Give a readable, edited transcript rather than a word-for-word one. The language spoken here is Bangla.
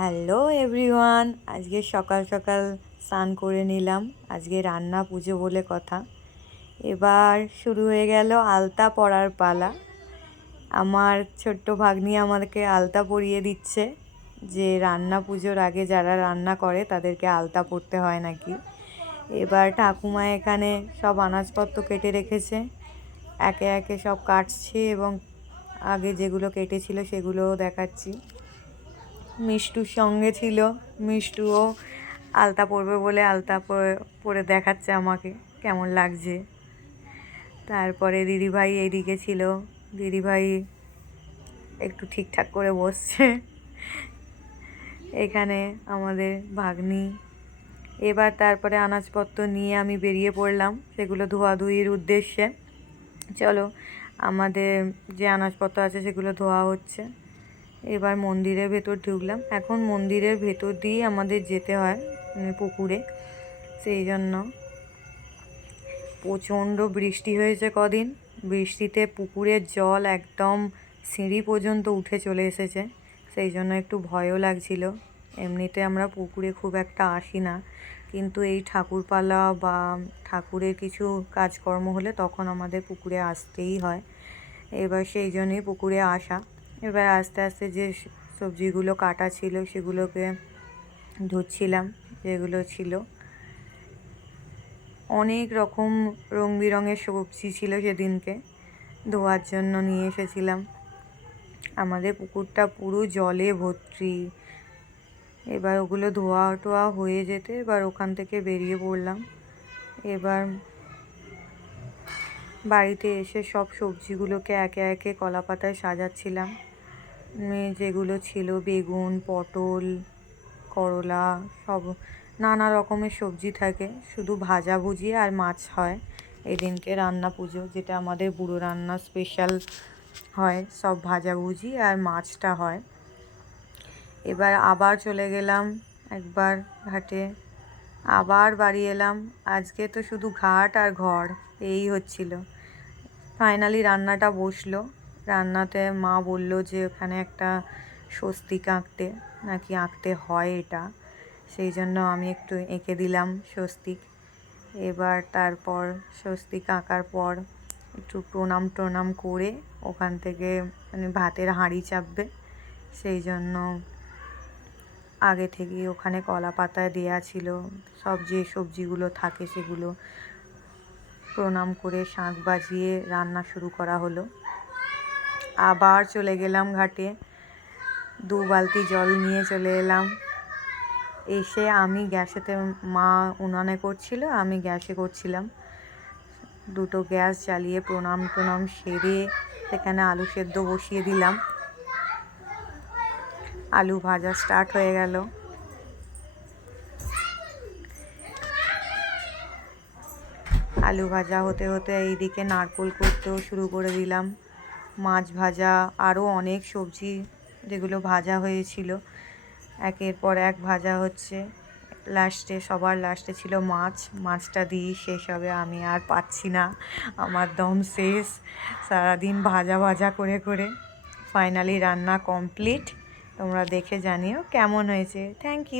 হ্যালো এভরিওয়ান, আজকে সকাল সকাল স্নান করে নিলাম। আজকে রান্না পুজো বলে কথা। এবার শুরু হয়ে গেল আলতা পরার পালা। আমার ছোট্ট ভাগ্নি আমাদেরকে আলতা পরিয়ে দিচ্ছে, যে রান্না পুজোর আগে যারা রান্না করে তাদেরকে আলতা পরতে হয় নাকি। এবার ঠাকুমা এখানে সব আনাজপত্র কেটে রেখেছে, একে একে সব কাটছে এবং আগে যেগুলো কেটেছিল সেগুলোও দেখাচ্ছি। মিষ্টুর সঙ্গে ছিল, মিষ্টুও আলতা পরবে বলে আলতা পরে দেখাচ্ছে আমাকে কেমন লাগছে। তারপরে দিদিভাই এইদিকে ছিল, দিদিভাই একটু ঠিকঠাক করে বসছে। এখানে আমাদের ভাগ্নি। এবার তারপরে আনাজপত্র নিয়ে আমি বেরিয়ে পড়লাম সেগুলো ধোয়াধুয়ির উদ্দেশ্যে। চলো, আমাদের যে আনাজপত্র আছে সেগুলো ধোয়া হচ্ছে। এবার মন্দিরের ভেতর ঢুকলাম। এখন মন্দিরের ভেতর দিয়ে আমাদের যেতে হয় পুকুরে, সেই জন্য প্রচণ্ড বৃষ্টি হয়েছে কদিন। বৃষ্টিতে পুকুরের জল একদম সিঁড়ি পর্যন্ত উঠে চলে এসেছে, সেই জন্য একটু ভয়ও লাগছিল। এমনিতে আমরা পুকুরে খুব একটা আসি না, কিন্তু এই ঠাকুরপালা বা ঠাকুরের কিছু কাজকর্ম হলে তখন আমাদের পুকুরে আসতেই হয়। এবার সেই জন্যই পুকুরে আসা। এবার আস্তে আস্তে যে সবজিগুলো কাটা ছিল সেগুলোকে ধুচ্ছিলাম। যেগুলো ছিল অনেক রকম রং বেরঙের সবজি ছিল, সেদিনকে ধোয়ার জন্য নিয়ে এসেছিলাম। আমাদের পুকুরটা পুরো জলে ভর্তি। এবার ওগুলো ধোয়া টোয়া হয়ে যেতে এবার ওখান থেকে বেরিয়ে পড়লাম। এবার বাড়িতে এসে সব সবজিগুলোকে একে একে কলা পাতায় সাজাচ্ছিলাম। যেগুলো ছিল বেগুন, পটল, করলা, সব নানা রকমের সবজি থাকে। শুধু ভাজাভুজি আর মাছ হয় এদিনকে রান্না পুজো, যেটা আমাদের বুড়ো রান্না স্পেশাল হয়। সব ভাজাভুজি আর মাছটা হয়। এবার আবার চলে গেলাম একবার ঘাটে, আবার বাড়ি এলাম। আজকে তো শুধু ঘাট আর ঘর এই হচ্ছিল। ফাইনালি রান্নাটা বসলো। রান্নাতে মা বলল যে ওখানে একটা স্বস্তিক আঁকতে নাকি আঁকতে হয় এটা, সেই জন্য আমি একটু এঁকে দিলাম স্বস্তিক। এবার তারপর স্বস্তিক আঁকার পর একটু প্রণাম করে ওখান থেকে ভাতের হাঁড়ি চাপবে, সেই জন্য আগে থেকেই ওখানে কলা পাতায় দেওয়া ছিল। সব যে সবজিগুলো থাকে সেগুলো প্রণাম করে শাঁখ বাজিয়ে রান্না শুরু করা হলো। আবার চলে গেলাম ঘাটে, 2 বালতি জল নিয়ে চলে এলাম। এসে আমি গ্যাসেতে, মা উনানে করছিল, আমি গ্যাসে করছিলাম। দুটো গ্যাস জ্বালিয়ে প্রণাম সেরে সেখানে আলু সেদ্ধ বসিয়ে দিলাম। আলু ভাজা স্টার্ট হয়ে গেল। আলু ভাজা হতে হতে এইদিকে নারকোল করতেও শুরু করে দিলাম। মাছ ভাজা, আরও অনেক সবজি যেগুলো ভাজা হয়েছিল একের পর এক ভাজা হচ্ছে। সবার লাস্টে ছিল মাছটা দিয়েই শেষ হবে। আমি আর পাচ্ছি না, আমার দম শেষ সারাদিন ভাজা করে। ফাইনালি রান্না কমপ্লিট। তোমরা দেখে জানিও কেমন হয়েছে। Thank you.